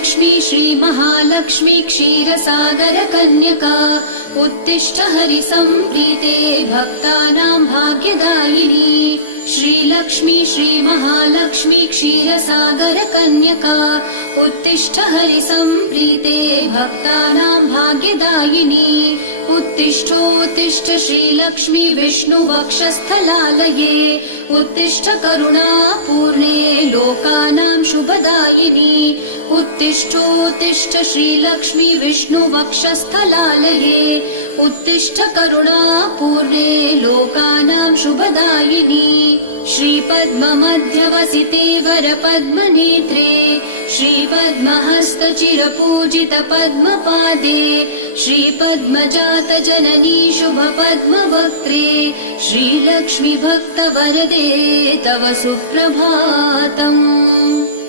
श्रीलक्ष्मी श्रीमहालक्ष्मी क्षीरसागरकन्यका उत्तिष्ठ हरिसम्प्रीते भक्तानां भाग्यदायिनी। श्रीलक्ष्मी श्रीमहालक्ष्मी क्षीरसागरकन्यका उत्तिष्ठ हरिसम्प्रीते भक्तानां भाग्यदायिनी। उत्तिष्ठोत्तिष्ठ श्रीलक्ष्मी विष्णुवक्षस्थलालये उत्तिष्ठ करुणापूर्णे लोकानां शुभदायिनी। उत्तिष्ठोत्तिष्ठ श्रीलक्ष्मी विष्णुवक्षस्थलालये उत्तिष्ठ करुणापूर्णे लोकानां शुभदायिनी। श्रीपद्ममध्यवसिते वरपद्मनेत्रे श्रीपद्महस्तचिरपूजित पद्मपादे श्रीपद्मजातजननी शुभपद्मवक्त्रे श्रीलक्ष्मी भक्तवरदे तव सुप्रभातम्।